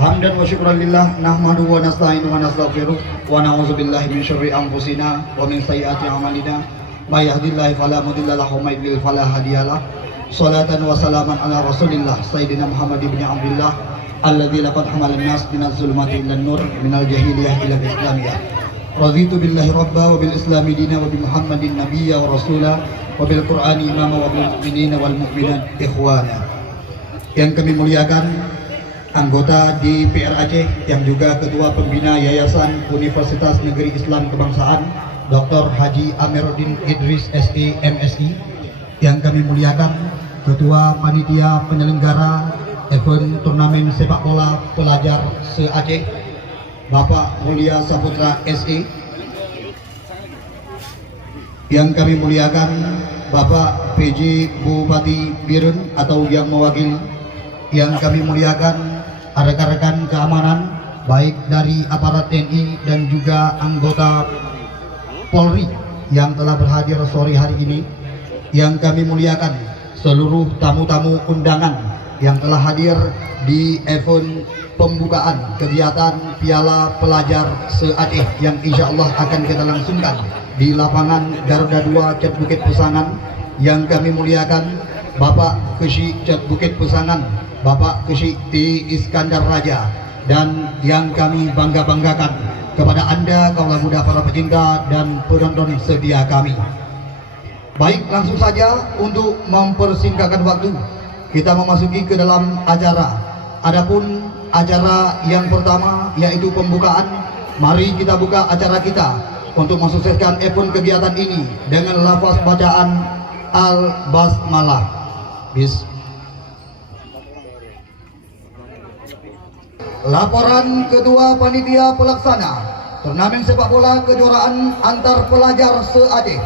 Hamdan wa syukran lillah nahmadu wa nasta'inu wa nastaghfiruh wa na'udzu billahi min syurri anfusina wa min sayyiati a'malina may yahdihillahu fala mudilla lahu wa may yudlil fala hadiyalah. Salatan wa salaman ala Rasulillah Sayyidina Muhammad ibn Abdullah alladzi laqad hamala an-nas minaz zulumati ilan nur minal jahiliyah ila islamiyah. Raditu billahi rabba wa bil islami dina wa bi Muhammadin nabiyya wa rasula wa bil Qur'ani imama wa bil mu'minina wal mu'minat ikhwana. Yang kami muliakan anggota DPR Aceh yang juga Ketua Pembina Yayasan Universitas Negeri Islam Kebangsaan Dr. Haji Amiruddin Idris SE MSI, yang kami muliakan Ketua Panitia Penyelenggara Event Turnamen Sepak Bola Pelajar se-Aceh Bapak Mulia Saputra SE, yang kami muliakan Bapak PJ Bupati Birun atau yang mewakili, yang kami muliakan rekan-rekan keamanan baik dari aparat TNI dan juga anggota Polri yang telah berhadir sore hari ini, yang kami muliakan seluruh tamu-tamu undangan yang telah hadir di event pembukaan kegiatan Piala Pelajar se-Aceh yang insya Allah akan kita langsungkan di lapangan Garuda 2 Cat Bukit Pesangan, yang kami muliakan Bapak Kesyik Cat Bukit Pesangan, Bapak Kesyik T. Iskandar Raja, dan yang kami bangga-banggakan kepada Anda kaula muda para pecinta dan penonton setia kami. Baik, langsung saja untuk mempersingkatkan waktu kita memasuki ke dalam acara. Adapun acara yang pertama yaitu pembukaan, mari kita buka acara kita untuk mensukseskan event kegiatan ini dengan lafaz bacaan Al-Basmalah. Laporan Ketua Panitia Pelaksana Turnamen Sepak Bola Kejuaraan Antar Pelajar se-Aceh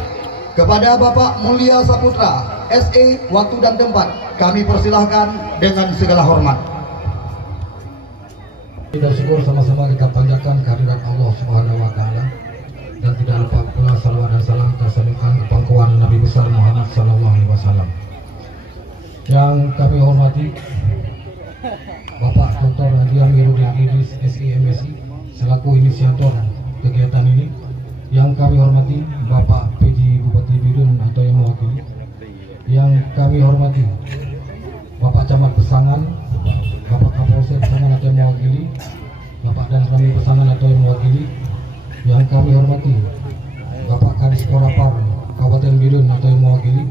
kepada Bapak Mulia Saputra SE, waktu dan tempat kami persilahkan dengan segala hormat. Kita syukur sama-sama kita panjatkan kehadirat Allah Subhanahu wa taala, dan tidak lupa pula salawat dan salam tersanjungkan ke pangkuan Nabi besar Muhammad sallallahu alaihi wasallam. Yang kami hormati Bapak Dr. Haji Amiruddin Idris SE MSI selaku inisiator kegiatan ini. Yang kami hormati Bapak PJ Bupati Birun atau yang mewakili. Yang kami hormati Bapak Camat Pesangan, Bapak Kapolsek Pesangan atau yang mewakili, Bapak dan kami Pesangan atau yang mewakili. Yang kami hormati Bapak Kadis Korapar Kabupaten Birun atau yang mewakili.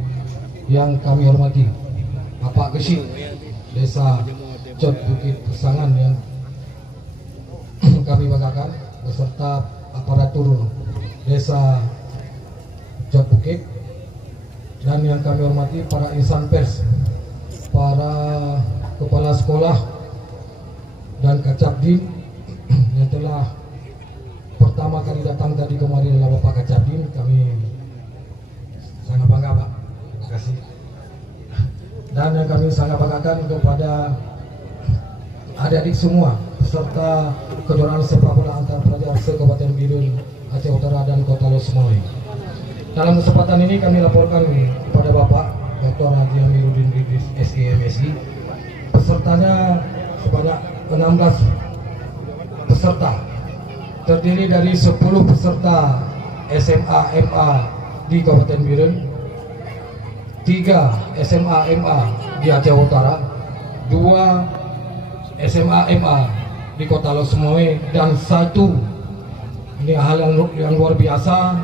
Yang kami hormati Bapak Kesyik Desa Cat Bukit Pesangan yang kami banggakan, beserta aparatur Desa Cat Bukit. Dan yang kami hormati para insan pers, para kepala sekolah dan Kacabdin yang telah pertama kali datang tadi kemarin adalah Bapak Kacabdin. Kami sangat bangga Pak, terima kasih. Dan yang kami sangat banggakan kepada adik-adik semua peserta kejuaraan sepak bola antar pelajar se-Kabupaten Birun, Aceh Utara dan Kota Losmawe. Dalam kesempatan ini kami laporkan kepada Bapak Dr. Haji Amiruddin Idris SE MSI, pesertanya sebanyak 16 peserta, terdiri dari 10 peserta SMA MA di Kabupaten Birun, 3 SMA MA di Aceh Utara, 2 SMA MA di Kota Losmawe, dan 1, ini hal yang luar biasa,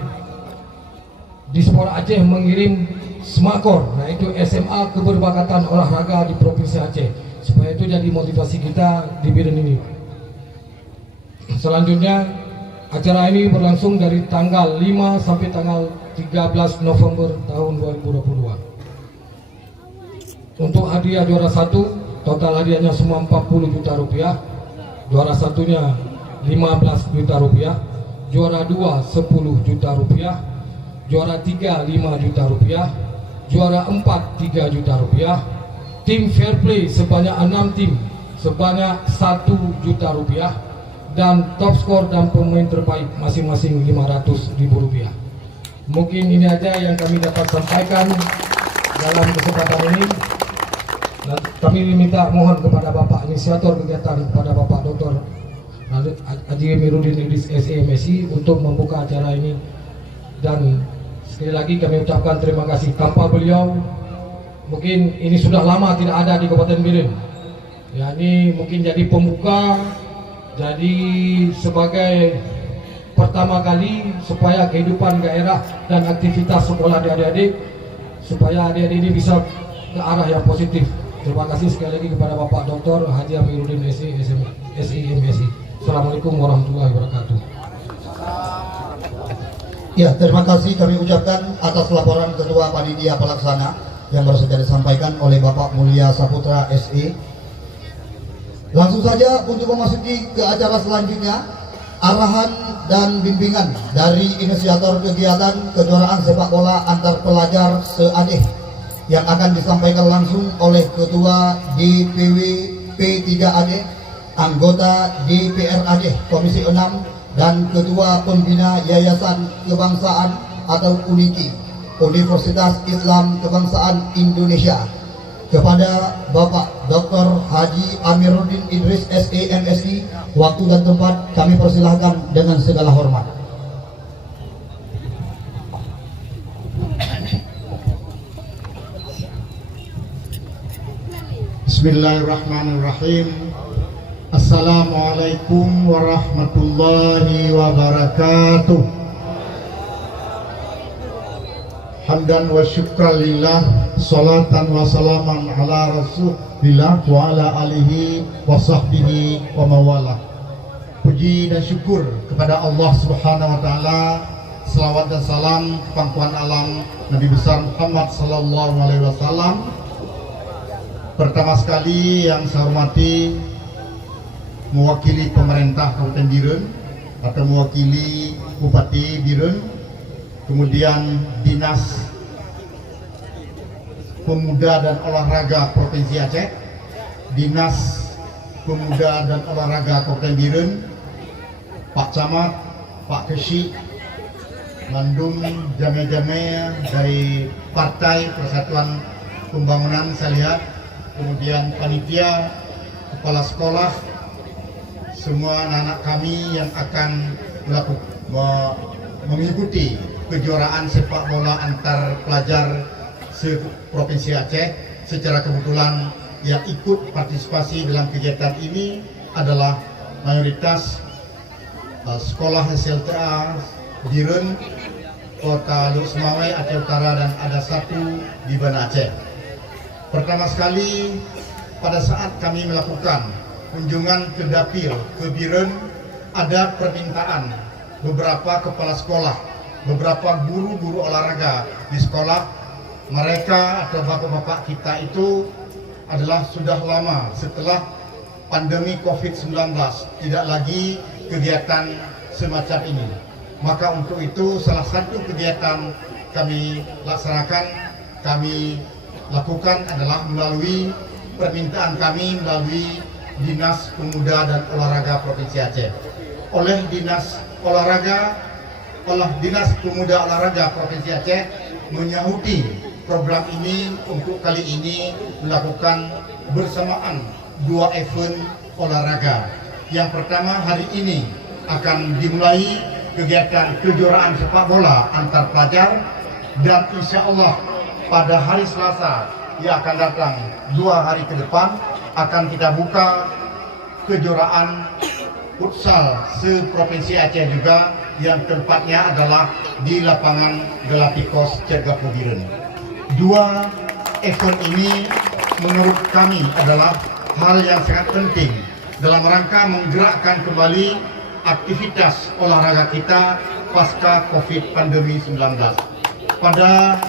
Dispor Aceh mengirim SMAKOR, yaitu SMA Keberbakatan Olahraga di Provinsi Aceh, supaya itu jadi motivasi kita di Birun ini. Selanjutnya, acara ini berlangsung dari tanggal 5 sampai tanggal 13 November tahun 2022. Untuk hadiah juara 1, total hadiahnya semua 40 juta rupiah. Juara satunya 15 juta rupiah, juara 2 10 juta rupiah, juara 3 5 juta rupiah, juara 4 3 juta rupiah, tim fair play sebanyak 6 tim sebanyak 1 juta rupiah, dan top skor dan pemain terbaik masing-masing 500.000 rupiah. Mungkin ini aja yang kami dapat sampaikan dalam kesempatan ini. kami minta mohon kepada Bapak inisiator kegiatan, kepada Bapak Dr. Haji Amiruddin Idris SEMSI untuk membuka acara ini. Dan sekali lagi kami ucapkan terima kasih tanpa beliau mungkin ini sudah lama tidak ada di Kabupaten Biren. Ya, ini mungkin jadi pembuka, jadi sebagai pertama kali supaya kehidupan daerah dan aktivitas sekolah adik-adik supaya adik-adik ini bisa ke arah yang positif. Terima kasih sekali lagi kepada Bapak Dr. Haji Amiruddin SEMSI. Assalamualaikum warahmatullahi wabarakatuh. Ya, terima kasih kami ucapkan atas laporan Ketua Panitia Pelaksana yang baru saja disampaikan oleh Bapak Mulia Saputra SE. Langsung saja untuk memasuki ke acara selanjutnya, arahan dan bimbingan dari inisiator kegiatan kejuaraan sepak bola antar pelajar se-Aceh yang akan disampaikan langsung oleh Ketua DPW P3 Aceh, anggota DPR Aceh Komisi 6 dan Ketua Pembina Yayasan Kebangsaan atau UNIKI Universitas Islam Kebangsaan Indonesia, kepada Bapak Dr. Haji Amiruddin Idris SEMSI. Waktu dan tempat kami persilahkan dengan segala hormat. Bismillahirrahmanirrahim. Assalamualaikum warahmatullahi wabarakatuh. Hamdan wa syukran lillah, salatan wa salaman ala rasulillah wa ala alihi wa sahbihi wa mawalah. Puji dan syukur kepada Allah Subhanahu wa taala, selawat dan salam pangkuan alam Nabi besar Muhammad sallallahu alaihi wasallam. Pertama sekali yang saya hormati mewakili pemerintah Kabupaten Biren atau mewakili Bupati Biren, kemudian Dinas Pemuda dan Olahraga Provinsi Aceh, Dinas Pemuda dan Olahraga Kabupaten Biren, Pak Camat, Pak Kesi, Mandum, jame-jame dari Partai Persatuan Pembangunan saya lihat, kemudian panitia, kepala sekolah, semua anak-anak kami yang akan mengikuti kejuaraan sepak bola antar pelajar se-Provinsi Aceh. Secara kebetulan yang ikut partisipasi dalam kegiatan ini adalah mayoritas sekolah SLTA Biren, Kota Luk Semawai, Aceh Utara, dan ada satu di Banda Aceh. Pertama sekali pada saat kami melakukan kunjungan ke dapil ke Biren, ada permintaan beberapa kepala sekolah, beberapa guru-guru olahraga di sekolah. Mereka atau bapak-bapak kita itu adalah sudah lama setelah pandemi COVID-19 tidak lagi kegiatan semacam ini. Maka untuk itu salah satu kegiatan kami laksanakan, kami lakukan adalah melalui permintaan kami melalui Dinas Pemuda dan Olahraga Provinsi Aceh. Oleh Dinas Pemuda Olahraga Provinsi Aceh menyahuti program ini untuk kali ini melakukan bersamaan dua event olahraga. Yang pertama, hari ini akan dimulai kegiatan kejuaraan sepak bola antar pelajar, dan insya Allah pada hari Selasa yang akan datang 2 hari ke depan akan kita buka kejuaraan futsal se-Provinsi Aceh juga, yang tempatnya adalah di lapangan Galapagos Cergapo Biren. 2 event ini menurut kami adalah hal yang sangat penting dalam rangka menggerakkan kembali aktivitas olahraga kita pasca COVID pandemi 19. Pada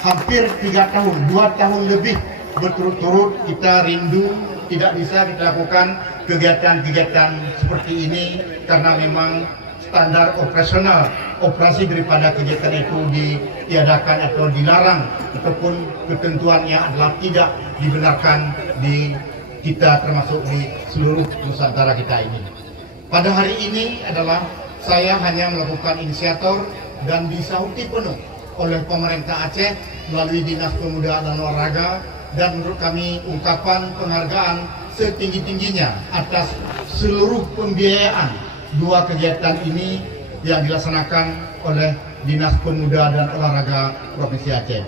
hampir 3 tahun, 2 tahun lebih berturut-turut kita rindu tidak bisa kita lakukan kegiatan-kegiatan seperti ini karena memang standar operasional operasi daripada kegiatan itu ditiadakan atau dilarang, ataupun ketentuannya adalah tidak dibenarkan di kita termasuk di seluruh Nusantara kita ini. Pada hari ini adalah saya hanya melakukan inisiator dan disahuti penuh oleh pemerintah Aceh melalui Dinas Pemuda dan Olahraga dan menurut kami ungkapan penghargaan setinggi-tingginya atas seluruh pembiayaan dua kegiatan ini yang dilaksanakan oleh Dinas Pemuda dan Olahraga Provinsi Aceh.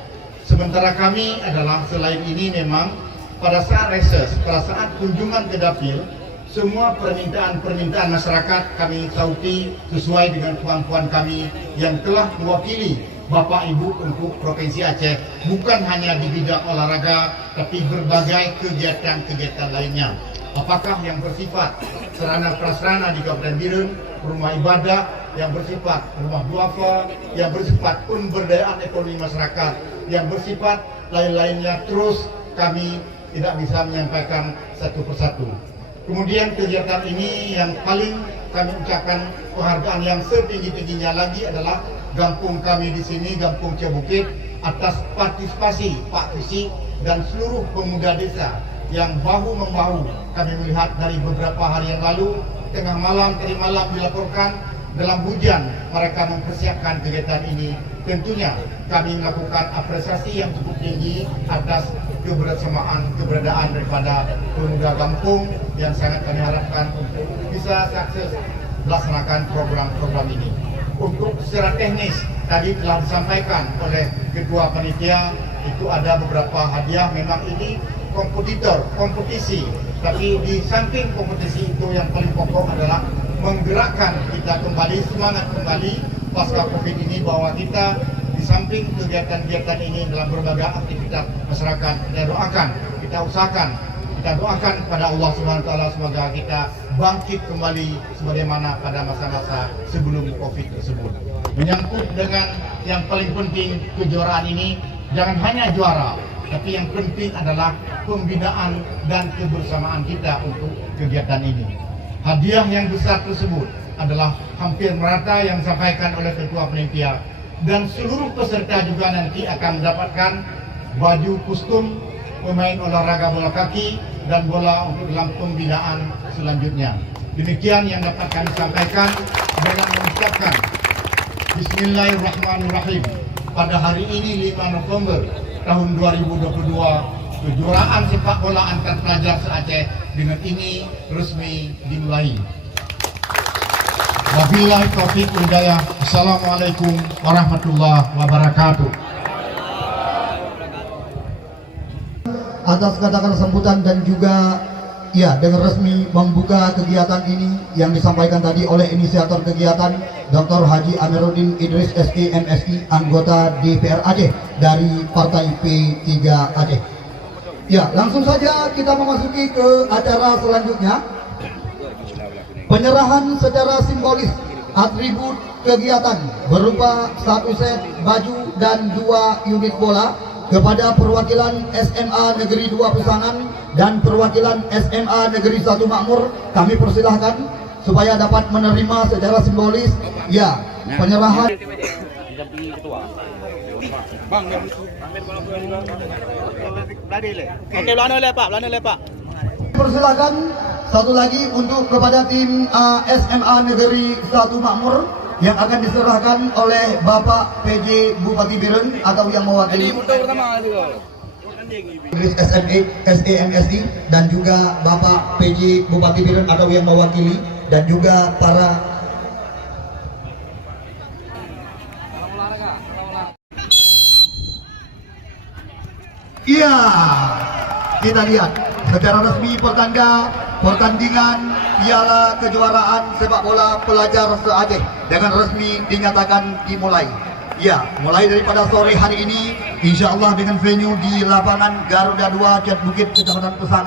Sementara kami adalah selain ini memang pada saat reses, pada saat kunjungan ke dapil, semua permintaan masyarakat kami sauti sesuai dengan puan-puan kami yang telah mewakili Bapak Ibu untuk Provinsi Aceh, bukan hanya di bidang olahraga, tapi berbagai kegiatan-kegiatan lainnya. Apakah yang bersifat sarana prasarana di Kabupaten Birun, rumah ibadah, yang bersifat rumah duafa, yang bersifat pemberdayaan ekonomi masyarakat, yang bersifat lain-lainnya, terus kami tidak bisa menyampaikan satu persatu. Kemudian kegiatan ini yang paling kami ucapkan penghargaan yang setinggi-tingginya lagi adalah Gampung kami di sini, Gampung Cibukit, atas partisipasi Pak Fisik dan seluruh pemuda desa yang bahu-membahu. Kami melihat dari beberapa hari yang lalu, tengah malam, tadi malam dilaporkan dalam hujan mereka mempersiapkan kegiatan ini. Tentunya kami melakukan apresiasi yang cukup tinggi atas keberadaan daripada pemuda kampung yang sangat kami harapkan untuk bisa sukses melaksanakan program-program ini. Untuk secara teknis tadi telah disampaikan oleh Ketua Panitia, itu ada beberapa hadiah. Memang ini kompetisi, tapi di samping kompetisi itu yang paling pokok adalah menggerakkan kita kembali, semangat kembali pasca Covid ini, bahwa kita di samping kegiatan-kegiatan ini dalam berbagai aktivitas masyarakat, kita usahakan, kita doakan pada Allah SWT semoga kita bangkit kembali sebagaimana pada masa-masa sebelum Covid tersebut. Menyangkut dengan yang paling penting kejuaraan ini, jangan hanya juara, tapi yang penting adalah pembinaan dan kebersamaan kita untuk kegiatan ini. Hadiah yang besar tersebut adalah hampir merata yang disampaikan oleh Ketua Panitia, dan seluruh peserta juga nanti akan mendapatkan baju kostum pemain olahraga bola kaki dan bola untuk dalam pembinaan selanjutnya. Demikian yang dapat kami sampaikan dengan mengucapkan Bismillahirrahmanirrahim. Pada hari ini 5 November tahun 2022, kejuaraan sepak bola antar pelajar se-Aceh dengan ini resmi dimulai. Wabillahi taufiq wal hidayah. Assalamualaikum warahmatullahi wabarakatuh. Atas kata-kata sambutan dan juga ya dengan resmi membuka kegiatan ini yang disampaikan tadi oleh inisiator kegiatan Dr. Haji Amiruddin Idris SK MSI, anggota DPR Aceh dari Partai P3 Aceh. Ya, langsung saja kita memasuki ke acara selanjutnya. Penyerahan secara simbolis atribut kegiatan berupa 1 set baju dan 2 unit bola kepada perwakilan SMA Negeri 2 Pesanan dan perwakilan SMA Negeri 1 Makmur. Kami persilahkan supaya dapat menerima secara simbolis ya penyerahan. Persilahkan satu lagi untuk kepada tim SMA Negeri 1 Makmur yang akan diserahkan oleh Bapak PJ Bupati Birun atau yang mewakili SEMSI dan juga Bapak PJ Bupati Birun atau yang mewakili dan juga para iya, kita lihat secara resmi pertandingan Piala Kejuaraan Sepak Bola Pelajar se-Aceh dengan resmi dinyatakan dimulai. Ya, mulai daripada sore hari ini, insya Allah dengan venue di lapangan Garuda 2 Cat Bukit, Kecamatan Pesanan.